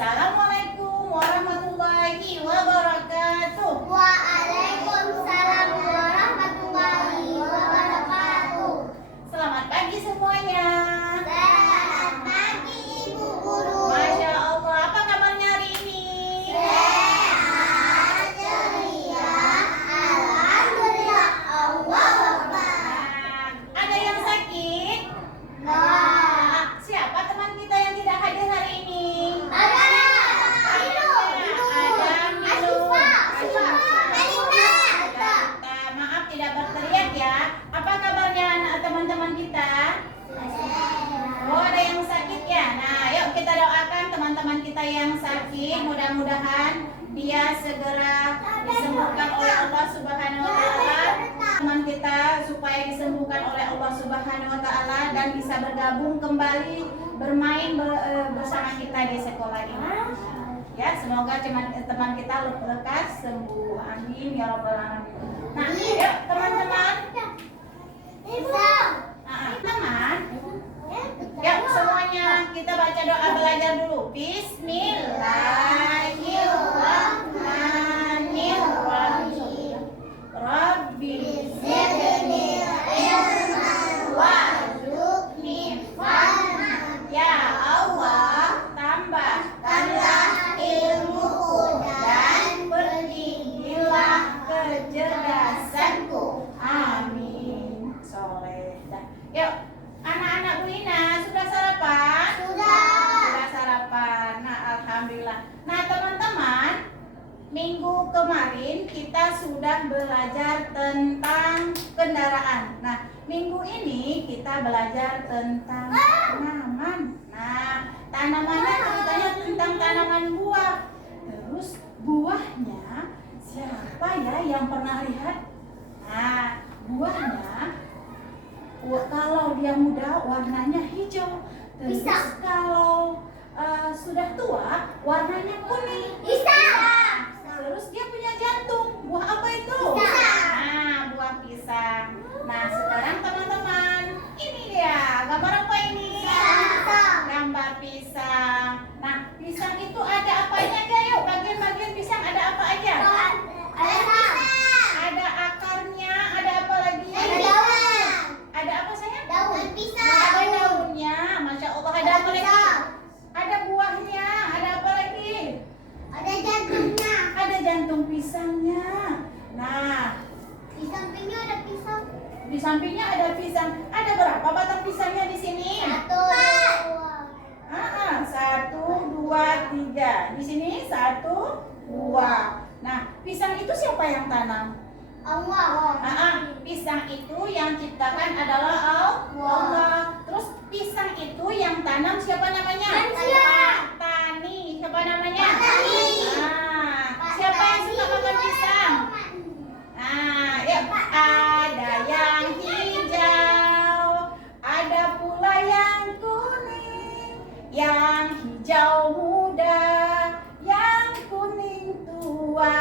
Assalamualaikum warahmatullahi wabarakatuh. Waalaikumsalam warahmatullahi wabarakatuh. Selamat pagi semuanya. Selamat pagi Ibu Guru. Masya Allah, apa kabarnya hari ini? Sehat, ceria, alhamdulillah, Allah Akbar. Ada yang sakit? Siapa teman kita yang tidak hadir hari ini? Ada Maaf tidak berteriak ya. Apa kabarnya teman-teman kita? Oh, ada yang sakit ya. Nah, yuk kita doakan teman-teman kita yang sakit. Mudah-mudahan dia segera disembuhkan oleh Allah Subhanahu wa taala. Teman kita supaya disembuhkan oleh Allah Subhanahu wa taala dan bisa bergabung kembali bermain bersama kita di sekolah ini. Ya, semoga teman kita lekas sembuh. Amin ya rabbal alamin. Nah, yuk teman-teman. Teman, yuk semuanya kita baca doa belajar dulu. Bismillahirrahmanirrahim. Rabbi zidni ilman warzuqni fahman. Ya Allah, tambahkanlah ilmuku dan pertinggilah kecerdasanku. Amin. Soleh. Yuk, anak-anak Bu Ina sudah sarapan? Sudah sarapan. Nah, alhamdulillah. Nah, teman-teman, minggu kemarin kita sudah belajar tentang kendaraan. Nah, minggu ini kita belajar tentang tanaman. Nah, tanamannya ceritanya tentang tanaman buah. Terus buahnya siapa ya yang pernah lihat? Nah, buahnya kalau dia muda warnanya hijau. Terus kalau sudah tua warnanya kuning. Terus dia punya jantung. Buah apa itu? Nah, buah pisang. Nah, sekarang teman-teman, ini dia. Gambar apa ini? Gambar pisang. Nah, pisang itu ada apanya aja? Yuk, bagian-bagian pisang ada apa aja? Ada akarnya, ada apa lagi? Ada apa sayang? Ada daunnya. Masya Allah, ada apa lagi? Ada buahnya, ada apa lagi? Ada jantung pisangnya. Nah, di sampingnya ada pisang. Ada berapa batang pisangnya di sini? 1, 2, 3. Di sini 1, 2. Nah, pisang itu siapa yang tanam? Pisang itu yang ciptakan adalah Allah. Terus pisang itu yang tanam siapa namanya? Tani. Siapa namanya? Siapa yang suka makan pisang? Ya, ada yang hijau, ada pula yang kuning, yang hijau muda, yang kuning tua.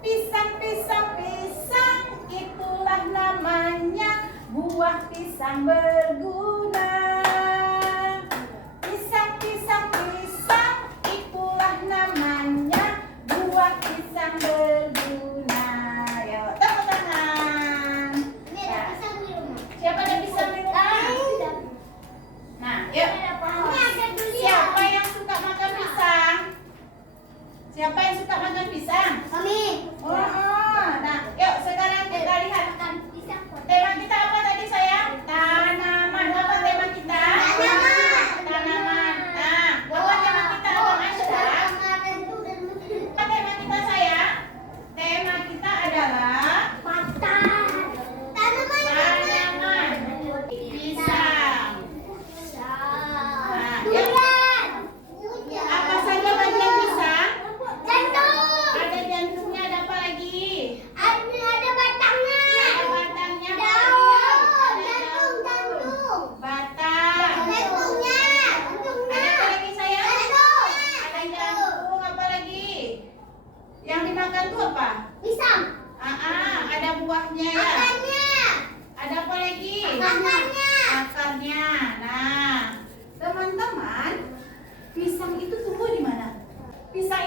Pisang, itulah namanya, buah pisang berguna. Pisang, itulah namanya, buah pisang berguna. Yuk, tepuk tangan. Siapa ada pisang di rumah? Nah, yuk. Siapa yang suka makan pisang? Siapa yang suka makan pisang? Nah, yuk sekarang kita lihat tema kita apa tadi sayang? Tanaman. Apa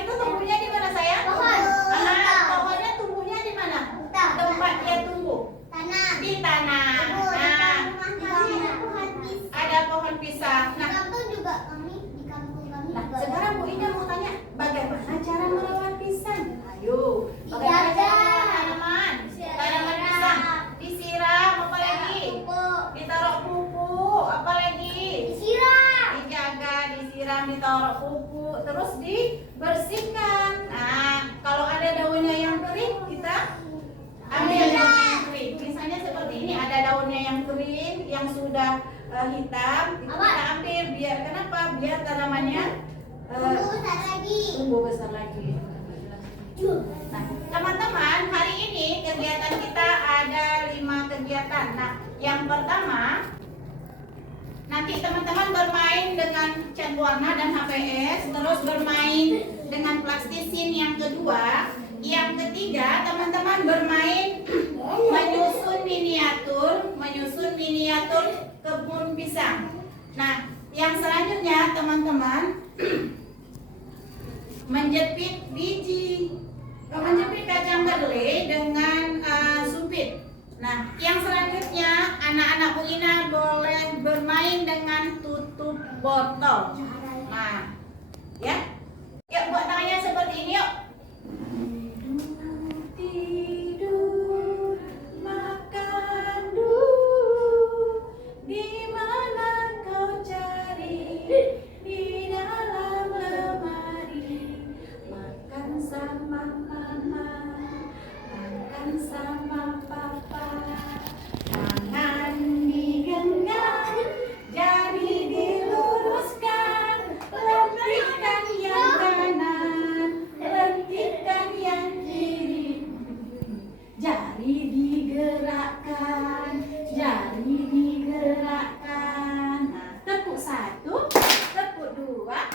itu tumbuhnya di mana sayang? Pohon. Pohonnya tumbuhnya di mana? Tempat dia tumbuh Tanah. di tanah. Nah, ada pohon pisang. Di kampung juga kami, di kampung kami Nah, juga. sekarang Bu Ina mau tanya, bagaimana cara merawat pisang? Ayo, bagaimana cara merawat tanaman? Tanaman pisang disiram, apa lagi? Ditaruh pupuk, apa lagi? Disiram. Dijaga, disiram, ditaruh pupuk, terus dibersihkan. Nah, kalau ada daunnya yang kering, kita ambil daunnya yang kering. Misalnya seperti ini, ada daunnya yang kering, yang sudah hitam, itu kita ambil. Biar kenapa? Biar tanamannya Tunggu besar lagi. tumbuh besar lagi. Nah, teman-teman, hari ini kegiatan kita ada 5 kegiatan. Nah, yang pertama, nanti teman-teman bermain dengan cat warna dan HPS, terus bermain dengan plastisin yang kedua. Yang ketiga, teman-teman bermain menyusun miniatur kebun pisang. Nah, yang selanjutnya teman-teman menjepit kacang kedelai dengan sumpit. Nah, yang selanjutnya anak-anak Bu Ina boleh bermain dengan tutup botol. Nah, ya, yuk buat tangannya seperti ini yuk. Tidur, makan dulu, di mana kau cari? Di dalam lemari. Makan sama mama, makan sama papa. Tangan digenggam, jari diluruskan, lentikan yang kanan, lentikan yang kiri. Jari digerakkan, jari digerakkan. Nah, tepuk 1, tepuk 2. Nah,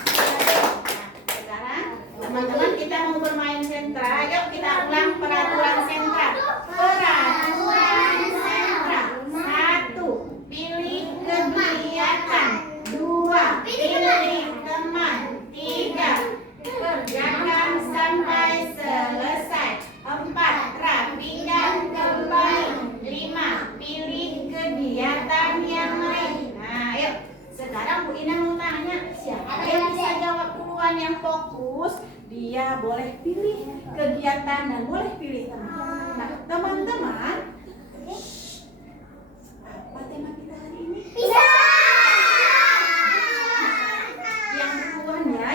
sekarang teman-teman kita mau bermain sentra. Yuk kita ulang peraturan sentra. Peraturan sentra. 1, pilih kegiatan. 2, pilih teman. 3, kerjakan sampai selesai. 4, rapikan kembali. 5, pilih kegiatan yang lain. Nah, yuk. Sekarang Bu Ina mau tanya, siapa yang bisa jawab duluan yang fokus? Dia boleh pilih kegiatan dan boleh pilih teman. Nah, teman-teman, apa tema kita hari ini?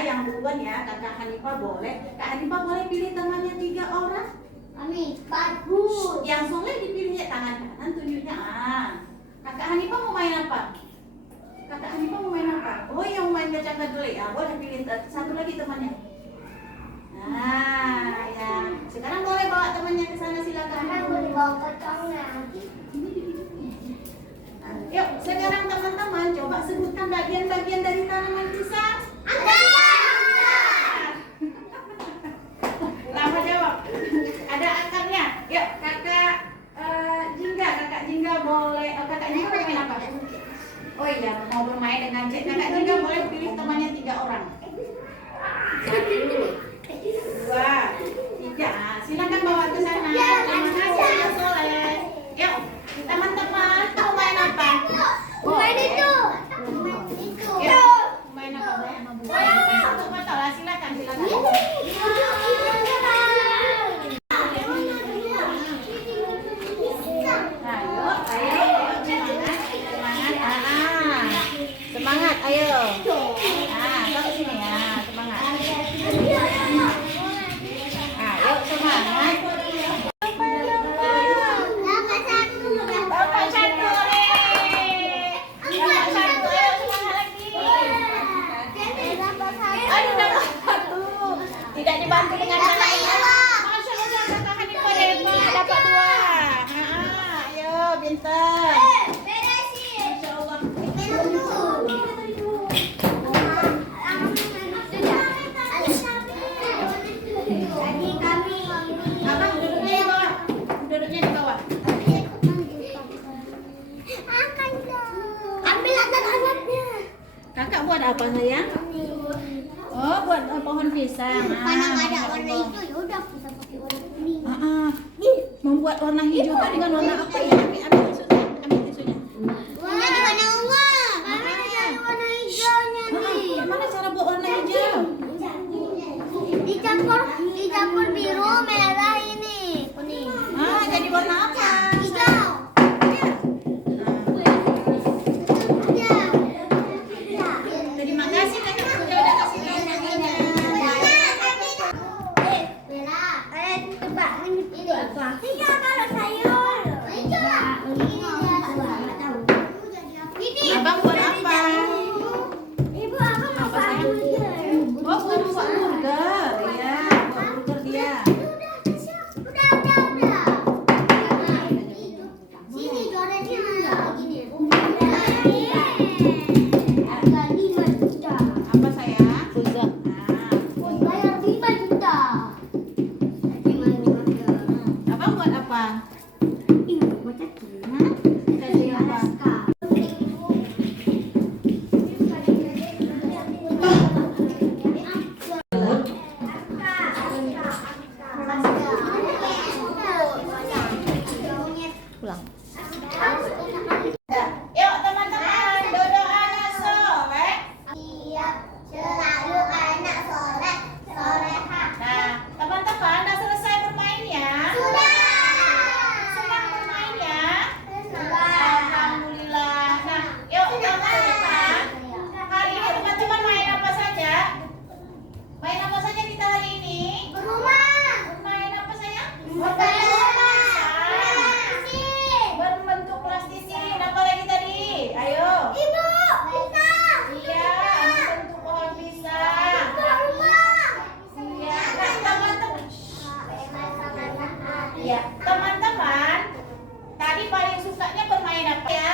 Yang duluan ya, Kakak Hanifah boleh. Kak Hanifah boleh pilih temannya 3 orang. Kami bagus. Yang soleh dipilih tangan kanan tunjuknya. Kakak Hanifah mau main apa? Kakak Hanifah mau main apa? Oh, yang main kacang kedelai. Boleh pilih satu lagi temannya. Nah, ya. Sekarang boleh bawa temannya ke sana, silakan. Karena boleh bawa kacangnya. Nah, yuk, sekarang teman-teman coba sebutkan bagian-bagian dari tanaman pisang. Lama jawab. Ada akarnya. Yuk, kakak Jingga boleh. Kakak Jingga mau main apa? Oh iya, mau bermain dengan kakak Jingga boleh pilih temannya 3 orang. 1, 2, 3. Silakan bawa ke sana. Terima kasih ya Soleh. Yuk, teman-teman mau main apa? Main itu. Yuk, main apa? Main satu botol lah. Silakan. Semangat, ayo. Taruh sini ya, semangat. Ayo, semangat. Dapat satu, ayo semangat lagi. Aduh, dapat 1. pohon pisang. Karena nggak ada warna hijau, ya udah kita pakai warna kuning. Membuat warna hijau kan dengan warna apa ya? Ambil tisunya, ambil tisunya. Warna di warna ungu. Karena ada warna hijaunya nih. Gimana cara buat warna hijau? Dicampur biru, merah ini, kuning. Jadi warna apa? Hijau. Terima kasih kakak udah kasih tahu namanya. Tebak ini apa? Iya, kalau sayur. Ini. Abang buat apa? Ibu, aku mau Apa, sayang? burger. Oh, buat burger. Ya, buat burger dia. Udah. Sini gorengnya gini. Harga 5 juta. Apa sayang? Pizza. Bayar 5 juta. Abang buat apa? Ini buat Kasih apa? Pulang. Yuk teman-teman, doa soleh. Siap selalu anak soleh soleha. Nah, teman-teman udah selesai bermainnya? Sudah. Senang bermainnya? Sudah. Alhamdulillah. Nah, yuk teman-teman. Hari ini teman-teman main apa saja? Main apa saja kita hari ini? Berumah. Main apa sayang? Berbentuk plastisin. Apa lagi tadi? Ayo. Ibu, kita. Iya, berbentuk pohon pisang. Rumah. Iya, nah, teman-teman. Iya, teman-teman. Tadi paling sukanya bermain apa ya?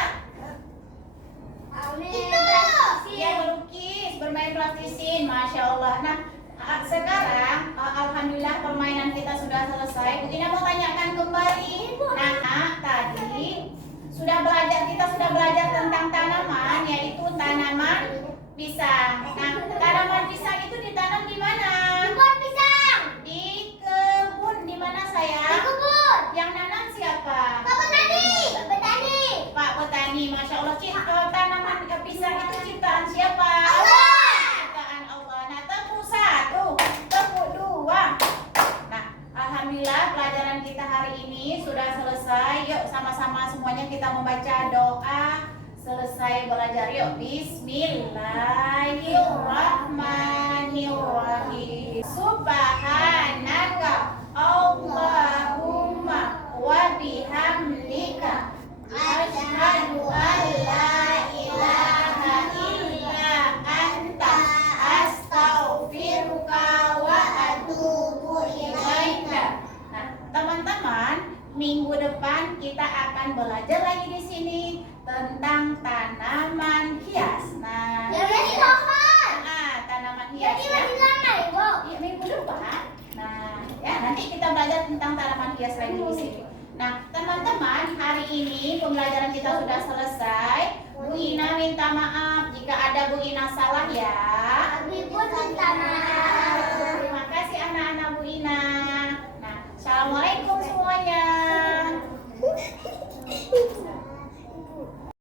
Itu. Iya, melukis, bermain plastisin, masya Allah. Nah, sekarang alhamdulillah permainan kita sudah selesai. Bu Ina mau tanyakan kembali. Nah, tadi kita sudah belajar tentang tanaman, yaitu tanaman pisang. Nah, tanaman pisang itu ditanam di mana? Buat pisang. Di kebun. Di mana Di sayang? kebun. Yang nanam siapa? Pak petani. Petani. Pak petani, masya Allah. Tanaman pisang itu ciptaan siapa? Allah. Ciptaan Allah. Nah, tepuk satu, tepuk dua. Nah, alhamdulillah pelajaran kita hari ini sudah selesai. Yuk sama-sama semuanya kita membaca doa selesai belajar. Yuk, Bismillahirrahmanirrahim. Subhanaka Allahumma wa bihamdika asyhadu an la ilaha illa anta astaghfiruka wa atubu ilaika. Nah, teman-teman, minggu depan kita akan belajar lagi di sini tentang tanaman hias. Nah, Jadi pohon. tanaman hias Jadi ya. masih lama, Ibu. Iya, minggu depan. Nah, ya nanti kita belajar tentang tanaman hias lagi di sini. Nah, teman-teman, hari ini pembelajaran kita sudah selesai. Bu Ina minta maaf jika ada Bu Ina salah ya. Abi pun minta maaf.